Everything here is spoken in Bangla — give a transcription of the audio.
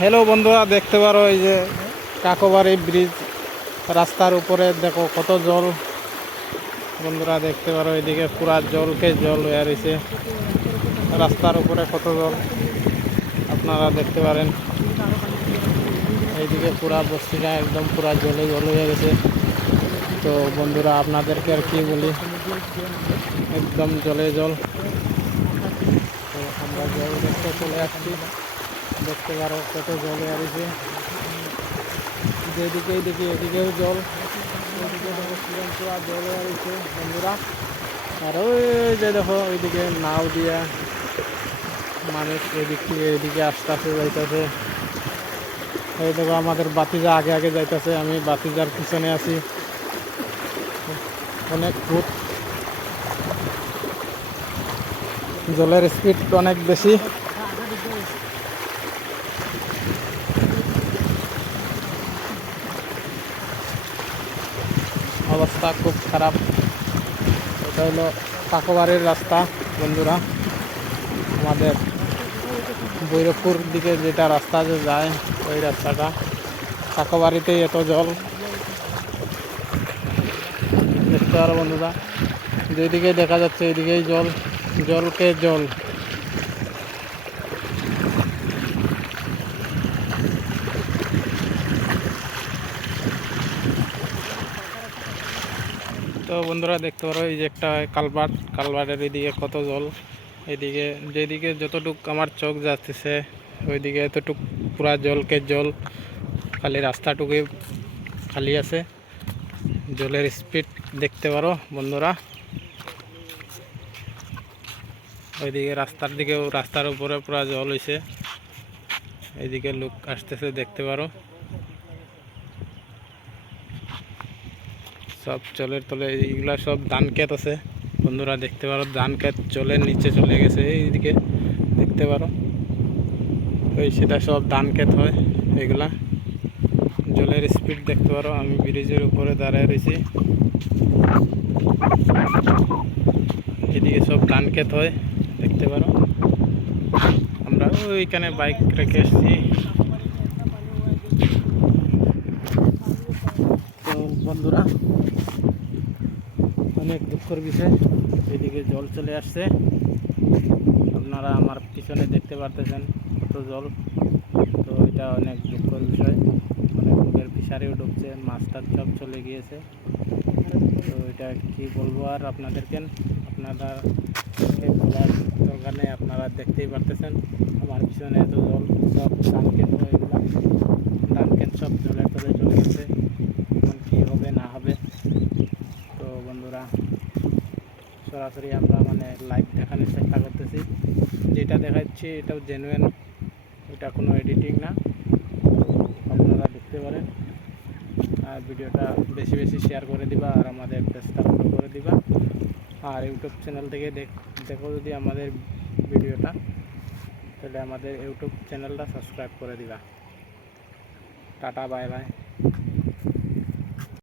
হ্যালো বন্ধুরা, দেখতে পারো এই যে কাকোবাড়ি ব্রিজ রাস্তার উপরে। দেখো কত জল। বন্ধুরা, দেখতে পারো এদিকে পুরা জলকে জল হয়ে রয়েছে। রাস্তার উপরে কত জল। আপনারা দেখতে পারেন। এইদিকে পুরা বস্তিটা একদম পুরা জলে জল হয়ে গেছে। তো বন্ধুরা, আপনাদেরকে আর কি বলি? একদম জলে জল। তো আমরা জল দেখতে চলে আসছি। দেখতে পারো কত জল আছে যেদিকেই দেখি এদিকেও জল। ওইদিকে জল বন্ধুরা। আর ওই যে দেখো, ওইদিকে নাও দিয়া মানুষ এদিক থেকে এদিকে আস্তে আস্তে যাইতেছে। এই দেখো, আমাদের বাতিজা আগে আগে যাইতেছে। আমি বাতিজার পিছনে আছি। অনেক ফুট জলের স্পিড অনেক বেশি। অবস্থা খুব খারাপ। এটা হলো কাকোবাড়ির রাস্তা, বন্ধুরা। আমাদের বৈরবপুর দিকে যেটা রাস্তা যে যায়, ওই রাস্তাটা। কাকোবাড়িতেই এত জল। দেখতে পারো বন্ধুরা। যেদিকে দেখা যাচ্ছে এদিকেই জল। জলকে জল। তো বন্ধুরা দেখতে পারো, এই যে একটা কালভার্ট, কালভার্টের এদিকে কত জল, এদিকে যেদিকে যতটুক আমার চোখ যাচ্ছে, ওইদিকে এতটুক পুরা জলকে জল, খালি রাস্তাটুকু খালি আছে, জলের স্পিড দেখতে পারো বন্ধুরা। ওইদিকে রাস্তার দিকেও, রাস্তার উপরে পুরা জল হয়েছে এইদিকে লোক আসতেছে দেখতে পারো। সব জলের তলে, এইগুলা সব ধান ক্ষেত আছে। বন্ধুরা দেখতে পারো, ধান ক্ষেত জলের নিচে চলে গেছে, এইদিকে দেখতে পারো। ওই সেটা সব ধান ক্ষেত হয়, এগুলা। জলের স্পিড দেখতে পারো, আমি ব্রিজের উপরে দাঁড়ায় রয়েছি। এদিকে সব ধান ক্ষেত হয়, দেখতে পারো। আমরা ওইখানে বাইক রেখে এসেছি তো বন্ধুরা। অনেক দুঃখের বিষয়। এদিকে জল চলে আসছে। আপনারা আমার পিছনে দেখতে পারতেছেন কত জল। তো এটা অনেক দুঃখের বিষয়। অনেক লোকের ফিশারিও ঢুকছে মাছ টাছ সব চলে গিয়েছে। তো এটা কি বলব আর আপনাদেরকে? আপনারা বলার দরকার নেই আপনারা দেখতেই পারতেছেন। আমার পিছনে এত জল সব ক্ষেত এগুলো ধান ক্ষেত সব জলের তলে চলে গেছে এখন কী হবে না হবে তো বন্ধুরা সরাসরি আমরা মানে লাইভ দেখানোর চেষ্টা করতেছি। যেটা দেখাচ্ছি, এটাও জেনুইন এটা কোনো এডিটিং না। আপনারা দেখতে পারেন। আর ভিডিওটা বেশি বেশি শেয়ার করে দিবা আর আমাদের পেজটা ফলো করে দিবা। আর ইউটিউব চ্যানেল থেকে দেখো যদি আমাদের ভিডিওটা, তাহলে আমাদের ইউটিউব চ্যানেলটা সাবস্ক্রাইব করে দিবা। Tata bye bye